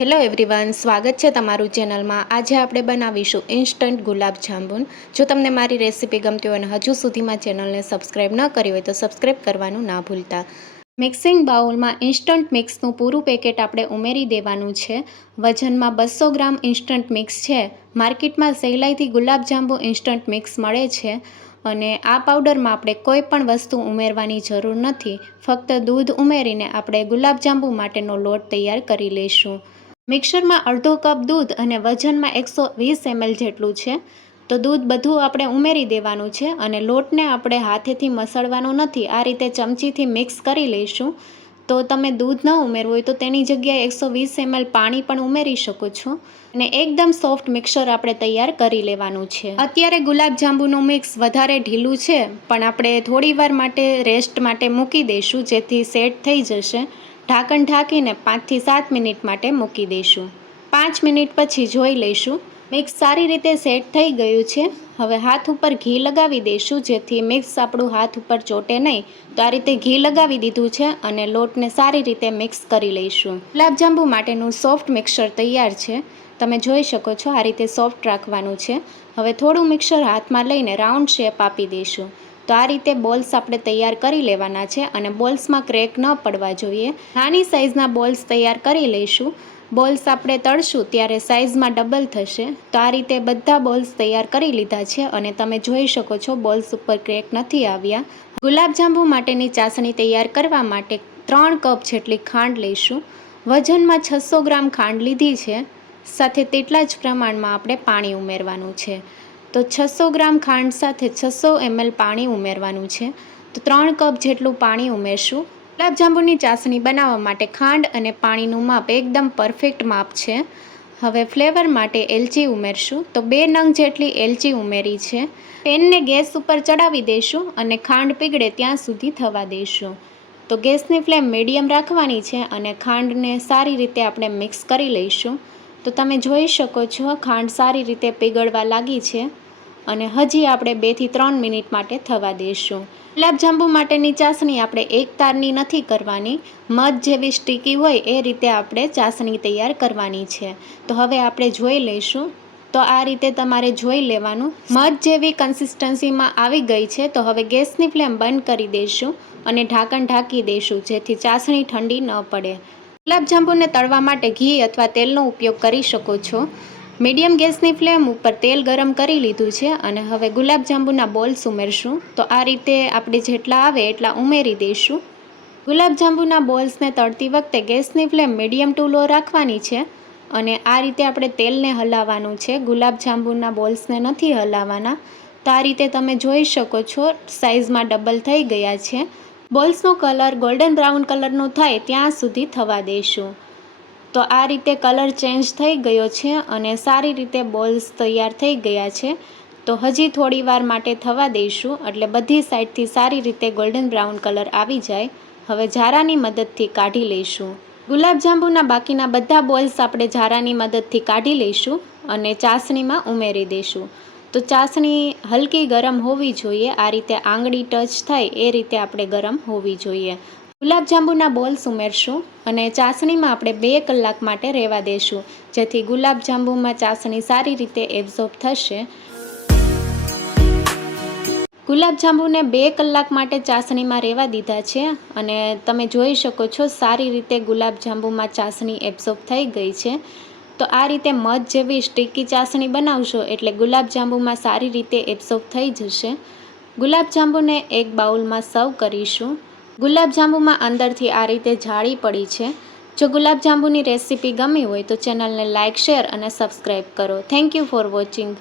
Hello everyone, સ્વાગત છે તમારું ચેનલમાં। આજે આપણે બનાવીશું ઇન્સ્ટન્ટ ગુલાબ જાંબુન। જો તમને મારી રેસીપી ગમતી હોય અને હજુ સુધીમાં ચેનલને સબસ્ક્રાઈબ ન કરી હોય તો સબસ્ક્રાઈબ કરવાનું ના ભૂલતા। મિક્સિંગ બાઉલમાં ઇન્સ્ટન્ટ મિક્સનું પૂરું પેકેટ આપણે ઉમેરી દેવાનું છે। વજનમાં 200 ગ્રામ ઇન્સ્ટન્ટ મિક્સ છે। માર્કેટમાં સહેલાઈથી ગુલાબ જાંબુ ઇન્સ્ટન્ટ મિક્સ મળે છે અને આ પાવડરમાં આપણે કોઈ પણ વસ્તુ ઉમેરવાની જરૂર નથી। ફક્ત દૂધ ઉમેરીને આપણે ગુલાબ જાંબુ માટેનો લોટ તૈયાર કરી લઈશું। મિક્સરમાં અડધો કપ દૂધ અને વજનમાં 120 ml જેટલું છે। તો દૂધ બધું આપણે ઉમેરી દેવાનું છે અને લોટને આપણે હાથેથી મસળવાનો નથી, આ રીતે ચમચીથી મિક્સ કરી લઈશું। તો તમે દૂધ ન ઉમેરવું હોય તો તેની જગ્યાએ 120 ml પાણી પણ ઉમેરી શકો છો અને એકદમ સોફ્ટ મિક્સર આપણે તૈયાર કરી લેવાનું છે। અત્યારે ગુલાબ જાંબુનું મિક્સ વધારે ઢીલું છે, પણ આપણે થોડી વાર માટે રેસ્ટ માટે મૂકી દઈશું જેથી સેટ થઈ જશે। ઢાંકણ ઢાંકીને 5 થી 7 મિનિટ માટે મૂકી દઈશું। 5 મિનિટ પછી જોઈ લઈશું, મિક્સ સારી રીતે સેટ થઈ ગયું છે। હવે હાથ ઉપર ઘી લગાવી દઈશું જેથી મિક્સ આપણું હાથ ઉપર ચોટે નહીં। તો આ રીતે ઘી લગાવી દીધું છે અને લોટને સારી રીતે મિક્સ કરી લઈશું। ગુલાબજાંબુ માટેનું સોફ્ટ મિક્સર તૈયાર છે, તમે જોઈ શકો છો આ રીતે સોફ્ટ રાખવાનું છે। હવે થોડું મિક્સર હાથમાં લઈને રાઉન્ડ શેપ આપી દઈશું। તો આ રીતે બોલ્સ આપણે તૈયાર કરી લેવાના છે અને બોલ્સમાં ક્રેક ન પડવા જોઈએ। નાની સાઇઝના બોલ્સ તૈયાર કરી લઈશું। બોલ્સ આપણે તળશું ત્યારે સાઇઝમાં ડબલ થશે। તો આ રીતે બધા બોલ્સ તૈયાર કરી લીધા છે અને તમે જોઈ શકો છો બોલ્સ ઉપર ક્રેક નથી આવ્યા। ગુલાબજાંબુ માટેની ચાસણી તૈયાર કરવા માટે 3 કપ જેટલી ખાંડ લઈશું। વજનમાં 600 ગ્રામ ખાંડ લીધી છે, સાથે તેટલા જ પ્રમાણમાં આપણે પાણી ઉમેરવાનું છે। તો 600 ગ્રામ ખાંડ સાથે 600 ml પાણી ઉમેરવાનું છે। તો 3 કપ જેટલું પાણી ઉમેરશું। ગુલાબજાંબુની ચાસણી બનાવવા માટે ખાંડ અને પાણીનું માપ એકદમ પરફેક્ટ માપ છે। હવે ફ્લેવર માટે એલચી ઉમેરશું। તો 2 નંગ જેટલી એલચી ઉમેરી છે। પેનને ગેસ ઉપર ચડાવી દઈશું અને ખાંડ પીગળે ત્યાં સુધી થવા દઈશું। તો ગેસની ફ્લેમ મીડિયમ રાખવાની છે અને ખાંડને સારી રીતે આપણે મિક્સ કરી લઈશું। તો તમે જોઈ શકો છો ખાંડ સારી રીતે પીગળવા લાગી છે અને હજી આપણે 2 થી 3 મિનિટ માટે થવા દઈશું। ગુલાબજાંબુ માટેની ચાસણી આપણે એક તારની નથી કરવાની, મધ જેવી સ્ટીકી હોય એ રીતે આપણે ચાસણી તૈયાર કરવાની છે। તો હવે આપણે જોઈ લઈશું। તો આ રીતે તમારે જોઈ લેવાનું, મધ જેવી કન્સિસ્ટન્સીમાં આવી ગઈ છે। તો હવે ગેસની ફ્લેમ બંધ કરી દઈશું અને ઢાંકણ ઢાંકી દઈશું જેથી ચાસણી ઠંડી ન પડે। ગુલાબજાંબુને તળવા માટે ઘી અથવા તેલનો ઉપયોગ કરી શકો છો। મીડિયમ ગેસની ફ્લેમ ઉપર તેલ ગરમ કરી લીધું છે અને હવે ગુલાબજાંબુના બોલ્સ ઉમેરશું। તો આ રીતે આપણે જેટલા આવે એટલા ઉમેરી દઈશું। ગુલાબજાંબુના બોલ્સને તળતી વખતે ગેસની ફ્લેમ મીડિયમ ટુ લો રાખવાની છે અને આ રીતે આપણે તેલને હલાવવાનું છે, ગુલાબજાંબુના બોલ્સને નથી હલાવવાના। તો આ રીતે તમે જોઈ શકો છો સાઇઝમાં ડબલ થઈ ગયા છે। બોલ્સનો કલર ગોલ્ડન બ્રાઉન કલરનો થાય ત્યાં સુધી થવા દઈશું। તો આ રીતે કલર ચેન્જ થઈ ગયો છે અને સારી રીતે બોલ્સ તૈયાર થઈ ગયા છે। તો હજી થોડી વાર માટે થવા દઈશું એટલે બધી સાઈડથી સારી રીતે ગોલ્ડન બ્રાઉન કલર આવી જાય। હવે ઝારાની મદદથી કાઢી લઈશું। ગુલાબજાંબુના બાકીના બધા બોલ્સ આપણે ઝારાની મદદથી કાઢી લઈશું અને ચાસણીમાં ઉમેરી દઈશું। તો ચાસણી હલકી ગરમ હોવી જોઈએ, આ રીતે આંગળી ટચ થાય એ રીતે આપણે ગરમ હોવી જોઈએ। ગુલાબજાંબુના બોલ્સ ઉમેરશું અને ચાસણીમાં આપણે 2 કલાક માટે રહેવા દઈશું જેથી ગુલાબજાંબુમાં ચાસણી સારી રીતે એબ્ઝોર્બ થશે। ગુલાબજાંબુને 2 કલાક માટે ચાસણીમાં રહેવા દીધા છે અને તમે જોઈ શકો છો સારી રીતે ગુલાબજાંબુમાં ચાસણી એબ્ઝોર્બ થઈ ગઈ છે। તો આ રીતે મધ જેવી સ્ટીકી ચાસણી બનાવશો એટલે ગુલાબજાંબુમાં સારી રીતે એબ્ઝોર્બ થઈ જશે। ગુલાબજાંબુને એક બાઉલમાં સર્વ કરીશું। ગુલાબજાંબુમાં અંદરથી આ રીતે જાળી પડી છે। જો ગુલાબજાંબુની રેસીપી ગમી હોય તો ચેનલને લાઇક, શેર અને સબસ્ક્રાઈબ કરો। Thank you for watching.